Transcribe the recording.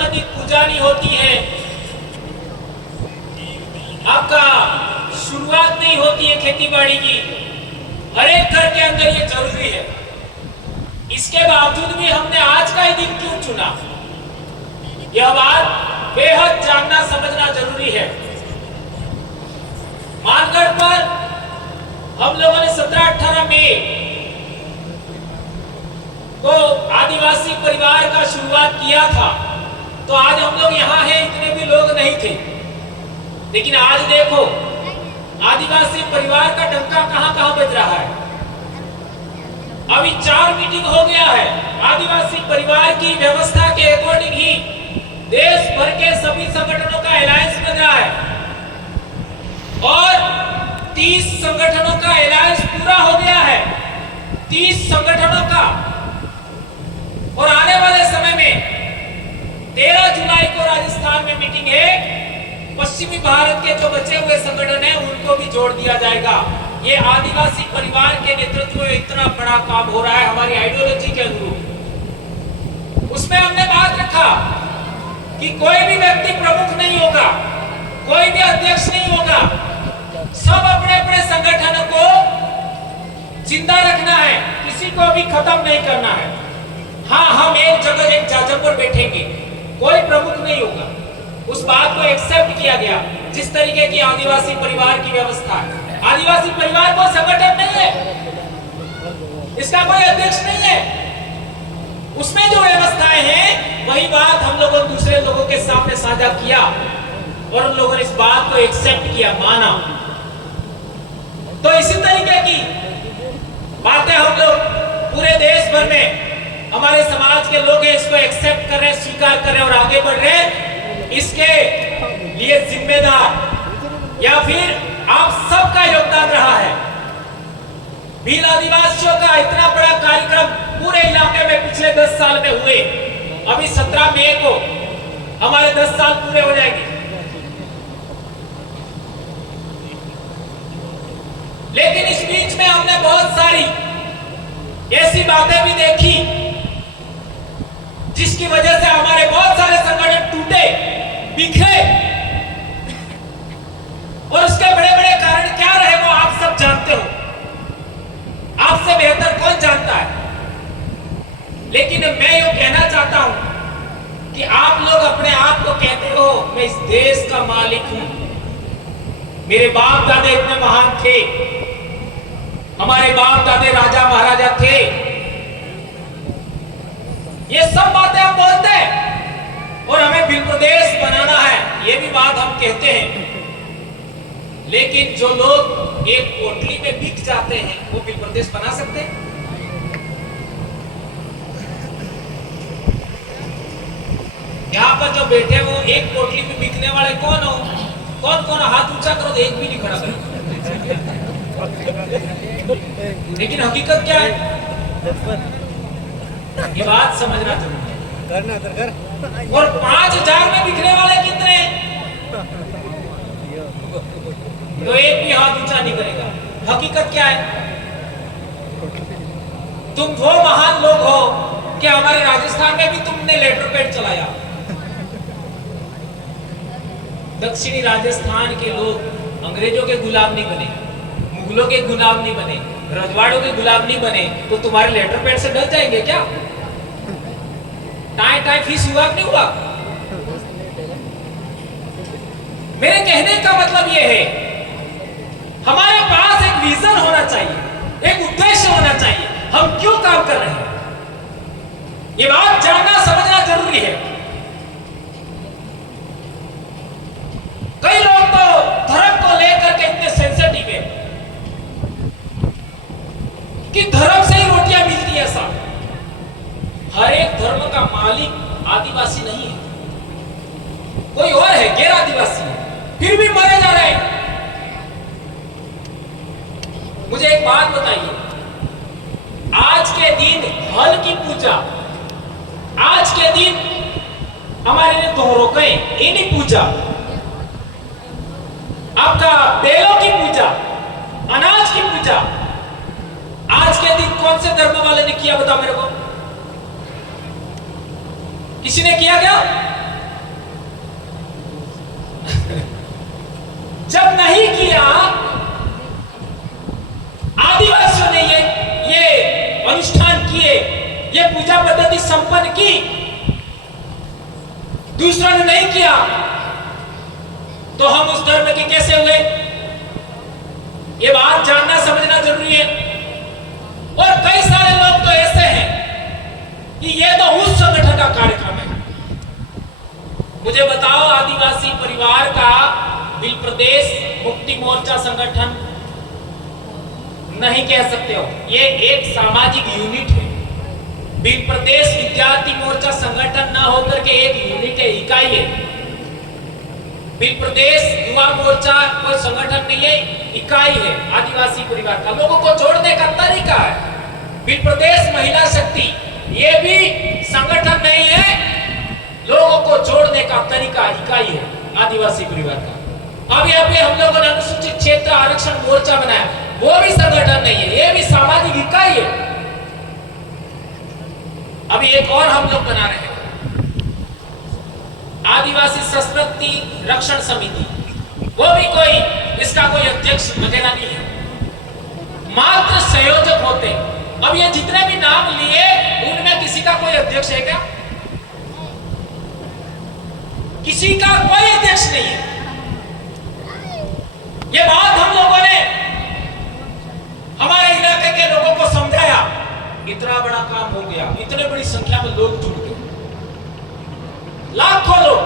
संबंधित पूजा नहीं होती है, आपका शुरुआत नहीं होती है खेती बाड़ी की, हर एक घर के अंदर ये जरूरी है। इसके बावजूद भी हमने आज का ही दिन क्यों चुना, यह बात बेहद जानना समझना जरूरी है। मानगढ़ पर हम लोगों ने 17-18 मई को आदिवासी परिवार का शुरुआत किया था, तो आज हम लोग यहाँ हैं, इतने भी लोग नहीं थे। लेकिन आज देखो आदिवासी परिवार का डंका कहां कहां बज रहा है। अभी 4 मीटिंग हो गया है, आदिवासी परिवार की व्यवस्था के अकॉर्डिंग ही देश भर के सभी संगठनों का अलायंस बन रहा है और 30 संगठनों का अलायंस पूरा हो गया है, 30 संगठनों का। और आने वाले समय में 13 जुलाई को राजस्थान में मीटिंग है, पश्चिमी भारत के जो बचे हुए संगठन हैं उनको भी जोड़ दिया जाएगा। ये आदिवासी परिवार के नेतृत्व में इतना बड़ा काम हो रहा है हमारी आइडियोलॉजी के अनुरूप। उसमें हमने बात रखा कि कोई भी व्यक्ति प्रमुख नहीं होगा, कोई भी अध्यक्ष नहीं होगा, सब अपने अपने संगठन को जिंदा रखना है, किसी को भी खत्म नहीं करना है। हाँ, हम एक जगह एक जाजर पर बैठेंगे, कोई प्रमुख नहीं होगा। उस बात को एक्सेप्ट किया गया। जिस तरीके की आदिवासी परिवार की व्यवस्था है, आदिवासी परिवार को संगठन नहीं है, इसका कोई अध्यक्ष नहीं है, उसमें जो व्यवस्थाएं हैं वही बात हम लोगों ने दूसरे लोगों के सामने साझा किया और उन लोगों ने इस बात को एक्सेप्ट किया, माना। तो इसी तरीके की बातें हम लोग पूरे देश भर में हमारे समाज के लोग इसको एक्सेप्ट कर रहे हैं, स्वीकार कर रहे हैं और आगे बढ़ रहे हैं। इसके लिए जिम्मेदार या फिर आप सबका योगदान रहा है। भील आदिवासियों का इतना बड़ा कार्यक्रम पूरे इलाके में पिछले 10 साल में हुए, अभी 17 मई को हमारे 10 साल पूरे हो जाएंगे। लेकिन इस बीच में हमने बहुत सारी ऐसी बातें भी देखी जिसकी वजह से हमारे बहुत सारे संगठन टूटे, बिखरे, और उसके बड़े बड़े कारण क्या रहे वो आप सब जानते हो, आपसे बेहतर कौन जानता है। लेकिन मैं ये कहना चाहता हूं कि आप लोग अपने आप को कहते हो मैं इस देश का मालिक हूं, मेरे बाप दादे इतने महान थे, हमारे बाप दादे राजा महाराजा थे, ये सब बातें हम बोलते हैं और हमें भील प्रदेश बनाना है, ये भी बात हम कहते हैं। लेकिन जो लोग एक कोठली में बिक जाते हैं वो भील प्रदेश बना सकते हैं? यहाँ पर जो बैठे वो एक कोठली में बिकने वाले कौन हो? कौन कौन? हाथ ऊंचा करो, एक भी नहीं खड़ा करें। लेकिन हकीकत क्या है, ये बात समझना जरूरी है। और 5000 में बिकने वाले कितने हैं? तो एक भी हाथ ऊंचा नहीं करेगा। हकीकत क्या है? तुम वो महान लोग हो कि हमारे राजस्थान में भी तुमने लेटर पैड चलाया। दक्षिणी राजस्थान के लोग अंग्रेजों के गुलाम नहीं बने, मुगलों के गुलाम नहीं बने, रजवाड़ों के गुलाम नहीं बने, तो तुम्हारे लेटर पैड से डर जाएंगे क्या? टाई टाई फीस हुआ नहीं हुआ? मेरे कहने का मतलब यह है हमारे पास एक विजन होना चाहिए, एक उद्देश्य होना चाहिए, हम क्यों काम कर रहे हैं, ये बात जानना समझना जरूरी है। कई लोग तो धर्म को लेकर के इतने सेंसिटिव है कि धर्म से ही रोटियां मिलती है। ऐसा हर एक धर्म का मालिक आदिवासी नहीं है, कोई और है, गैर आदिवासी है, फिर भी मरे जा रहे हैं। मुझे एक बात बताइए, आज के दिन हल की पूजा, आज के दिन हमारे दोहरों इन्हीं पूजा, आपका बैलों की पूजा, अनाज की पूजा, आज के दिन कौन से धर्म वाले ने किया बताओ मेरे को? किसी ने किया क्या? संपन्न की, दूसरों ने नहीं किया, तो हम उस धर्म के कैसे हुए? ये बात जानना समझना जरूरी है। और कई सारे लोग तो ऐसे हैं कि ये तो उस संगठन का कार्यक्रम है। मुझे बताओ, आदिवासी परिवार का बिल प्रदेश मुक्ति मोर्चा संगठन नहीं कह सकते हो, ये एक सामाजिक यूनिट है। बिल प्रदेश विद्यार्थी मोर्चा संगठन ना होकर के एक यूनिट है, इकाई है। बिल प्रदेश युवा मोर्चा कोई संगठन नहीं है, इकाई है आदिवासी परिवार का, लोगों को जोड़ने का तरीका है। बिल प्रदेश महिला शक्ति ये भी संगठन नहीं है, लोगों को जोड़ने का तरीका इकाई है आदिवासी परिवार का। अभी हम लोगों ने अनुसूचित क्षेत्र आरक्षण मोर्चा बनाया, वो भी संगठन नहीं है, ये भी सामाजिक इकाई है। अभी एक और हम लोग बना रहे हैं, आदिवासी संस्कृति रक्षण समिति, वो भी कोई इसका कोई अध्यक्ष वगैरह नहीं है, मात्र संयोजक होते। अब ये जितने भी नाम लिए उनमें किसी का कोई अध्यक्ष है क्या? किसी का कोई अध्यक्ष नहीं है। ये बात हम लोगों ने हमारे इलाके के लोगों को समझाया, इतना बड़ा काम हो गया, इतने बड़ी संख्या में लोग जुड़ गए, लाखों लोग।